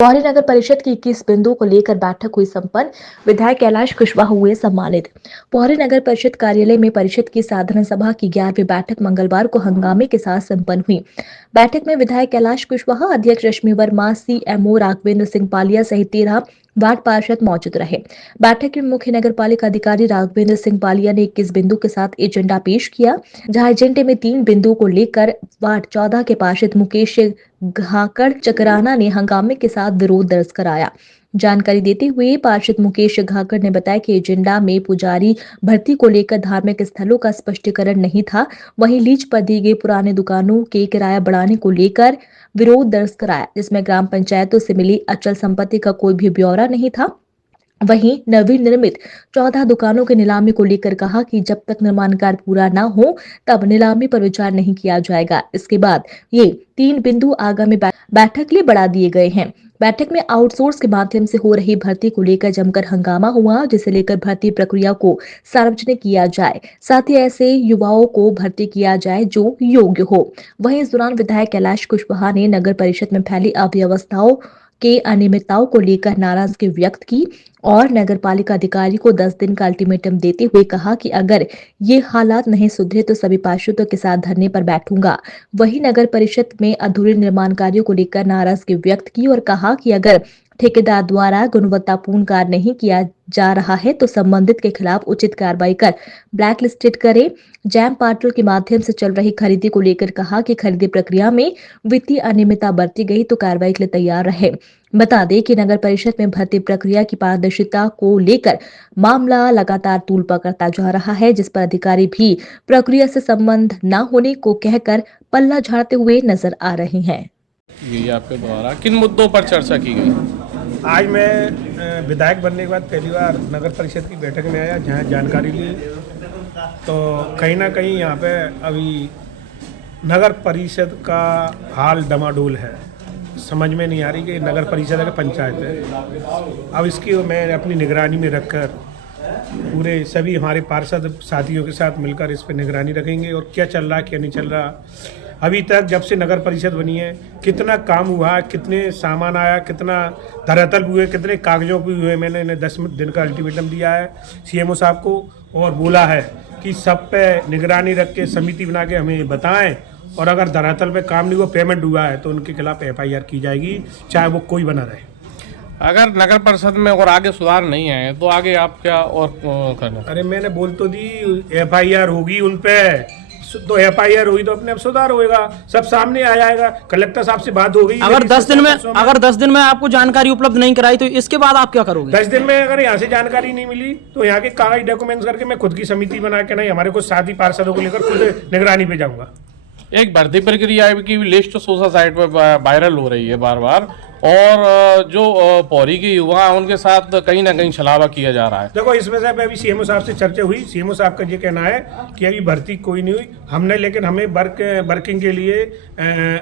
पौरी नगर परिषद की 21 बिंदुओं को लेकर बैठक हुई संपन्न। विधायक कैलाश कुशवाहा हुए सम्मानित। पौरी नगर परिषद कार्यालय में परिषद की साधारण सभा की 11वीं बैठक मंगलवार को हंगामे के साथ संपन्न हुई। बैठक में विधायक कैलाश कुशवाहा, अध्यक्ष रश्मि वर्मा, सीएमओ राघवेंद्र सिंह पालिया सहित 13 वार्ड पार्षद मौजूद रहे। बैठक में मुख्य नगर पालिका अधिकारी राघवेंद्र सिंह पालिया ने 21 बिंदु के साथ एजेंडा पेश किया, जहां एजेंडे में 3 बिंदुओं को लेकर वार्ड 14 के पार्षद मुकेश घाकड़ चकराना ने हंगामे के साथ विरोध दर्ज कराया। जानकारी देते हुए पार्षद मुकेश घाकड़ ने बताया कि एजेंडा में पुजारी भर्ती को लेकर धार्मिक स्थलों का स्पष्टीकरण नहीं था। वहीं लीज पर दी गई पुरानी दुकानों के किराया बढ़ाने को लेकर विरोध दर्ज कराया, जिसमें ग्राम पंचायतों से मिली अचल संपत्ति का कोई भी ब्यौरा नहीं था। वहीं नवीन निर्मित 14 दुकानों की नीलामी को लेकर कहा कि जब तक निर्माण कार्य पूरा न हो तब नीलामी पर विचार नहीं किया जाएगा। इसके बाद ये 3 बिंदु आगामी बैठक के लिए बढ़ा दिए गए हैं। बैठक में आउटसोर्स के माध्यम से हो रही भर्ती को लेकर जमकर हंगामा हुआ, जिसे लेकर भर्ती प्रक्रिया को सार्वजनिक किया जाए, साथ ही ऐसे युवाओं को भर्ती किया जाए जो योग्य हो। वहीं इस दौरान विधायक कैलाश कुशवाहा ने नगर परिषद में फैली अव्यवस्थाओं के अनियमितताओं को लेकर नाराजगी व्यक्त की और नगर पालिका अधिकारी को 10 दिन का अल्टीमेटम देते हुए कहा कि अगर ये हालात नहीं सुधरे तो सभी पार्षदों के साथ धरने पर बैठूंगा। वहीं नगर परिषद में अधूरे निर्माण कार्यों को लेकर नाराजगी व्यक्त की और कहा कि अगर ठेकेदार द्वारा गुणवत्तापूर्ण कार्य नहीं किया जा रहा है तो संबंधित के खिलाफ उचित कार्रवाई कर ब्लैक लिस्टेड करे। जैम पार्टनर के माध्यम से चल रही खरीदी को लेकर कहा कि खरीदी प्रक्रिया में वित्तीय अनियमितता बरती गई तो कार्रवाई के लिए तैयार रहे। बता दें कि नगर परिषद में भर्ती प्रक्रिया की पारदर्शिता को लेकर मामला लगातार तूल पकड़ता जा रहा है, जिस पर अधिकारी भी प्रक्रिया से संबंध न होने को कहकर पल्ला झाड़ते हुए नजर आ रहे हैं। ये आपके द्वारा किन मुद्दों पर चर्चा की गई? आज मैं विधायक बनने के बाद पहली बार नगर परिषद की बैठक में आया, जहां जानकारी ली तो कहीं ना कहीं यहाँ पे अभी नगर परिषद का हाल डमाडोल है। समझ में नहीं आ रही कि नगर परिषद है कि पंचायत है। अब इसकी मैं अपनी निगरानी में रखकर पूरे सभी हमारे पार्षद साथियों के साथ मिलकर इस पर निगरानी रखेंगे और क्या चल रहा है क्या नहीं चल रहा। अभी तक जब से नगर परिषद बनी है कितना काम हुआ, कितने सामान आया, कितना धरातल हुए, कितने कागजों पे हुए। मैंने इन्हें 10 दिन का अल्टीमेटम दिया है सीएमओ साहब को और बोला है कि सब पे निगरानी रख के समिति बना के हमें बताएं और अगर धरातल पे काम नहीं हुआ, पेमेंट हुआ है तो उनके खिलाफ एफआईआर की जाएगी, चाहे वो कोई बना रहे। अगर नगर परिषद में और आगे सुधार नहीं आए तो आगे आप क्या और करना? अरे मैंने बोल तो दी, एफआईआर होगी उन पे, तो एफआईआर हुई तो अपने आप सुधार होएगा, सब सामने आ जाएगा। कलेक्टर साहब से बात हो गई। अगर 10 दिन में आपको जानकारी उपलब्ध नहीं कराई तो इसके बाद आप क्या करोगे? 10 दिन में अगर यहाँ से जानकारी नहीं मिली तो यहाँ के कागज डॉक्यूमेंट्स करके मैं खुद की समिति बना के नहीं, हमारे कुछ साथी पार्षदों को लेकर खुद निगरानी पे जाऊंगा। एक भर्ती प्रक्रिया की लिस्ट सोशल साइट पर वायरल हो रही है बार बार, और जो पौरी के युवा हैं उनके साथ कहीं ना कहीं छलावा किया जा रहा है। देखो इसमें से अभी सीएमओ साहब से चर्चा हुई। सीएमओ साहब का ये कहना है कि अभी भर्ती कोई नहीं हुई हमने, लेकिन हमें वर्किंग के लिए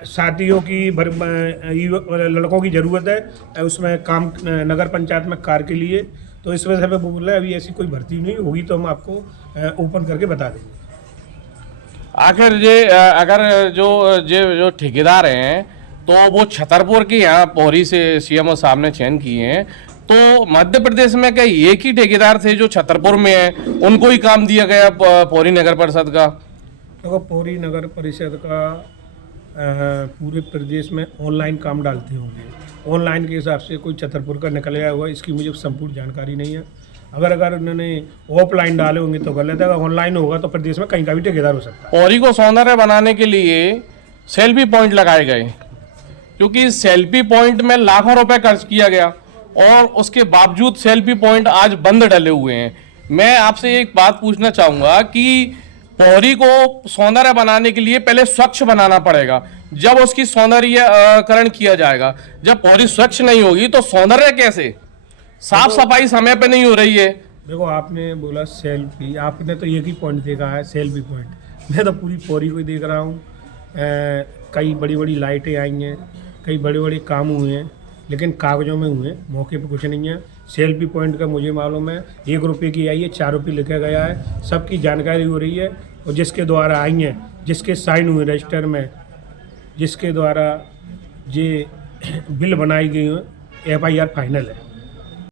साथियों की लड़कों की ज़रूरत है उसमें काम नगर पंचायत में कार्य के लिए। तो इस वजह से मैं बोल रहा है अभी ऐसी कोई भर्ती नहीं होगी तो हम आपको ओपन करके बता देंगे। आखिर ये अगर जो ठेकेदार हैं तो वो छतरपुर के यहाँ पौरी से सीएमओ साहब ने चयन किए हैं, तो मध्य प्रदेश में क्या एक ही ठेकेदार थे जो छतरपुर में है, उनको ही काम दिया गया पौरी नगर परिषद का? देखो पौरी नगर परिषद का पूरे प्रदेश में ऑनलाइन काम डालते होंगे, ऑनलाइन के हिसाब से कोई छतरपुर का निकल गया हुआ, इसकी मुझे संपूर्ण जानकारी नहीं है। अगर उन्होंने ऑफलाइन डाले होंगे तो गलत है, अगर ऑनलाइन होगा तो प्रदेश में कहीं का भी ठेकेदार हो सकता है। पौरी को सौंदर्य बनाने के लिए सेल्फी पॉइंट लगाए गए, क्योंकि सेल्फी पॉइंट में लाखों रुपए खर्च किया गया और उसके बावजूद सेल्फी पॉइंट आज बंद डले हुए हैं। मैं आपसे एक बात पूछना चाहूँगा कि पौरी को सौंदर्य बनाने के लिए पहले स्वच्छ बनाना पड़ेगा, जब उसकी सौंदर्यकरण किया जाएगा। जब पौरी स्वच्छ नहीं होगी तो सौंदर्य कैसे? साफ सफाई समय पे नहीं हो रही है। देखो आपने बोला सेल्फी, आपने तो एक ही पॉइंट देखा है सेल्फी पॉइंट, मैं तो पूरी पौरी को ही देख रहा हूँ। कई बड़ी बड़ी लाइटें आई हैं, कई बड़े बड़े काम हुए हैं, लेकिन कागजों में हुए, मौके पे कुछ नहीं है। सेल्फी पॉइंट का मुझे मालूम है 1 रुपये की आई है, 4 रुपये लिखा गया है, सबकी जानकारी हो रही है। और जिसके द्वारा आई हैं, जिसके साइन हुए रजिस्टर में, जिसके द्वारा ये बिल बनाई गई हैं, FIR फाइनल है।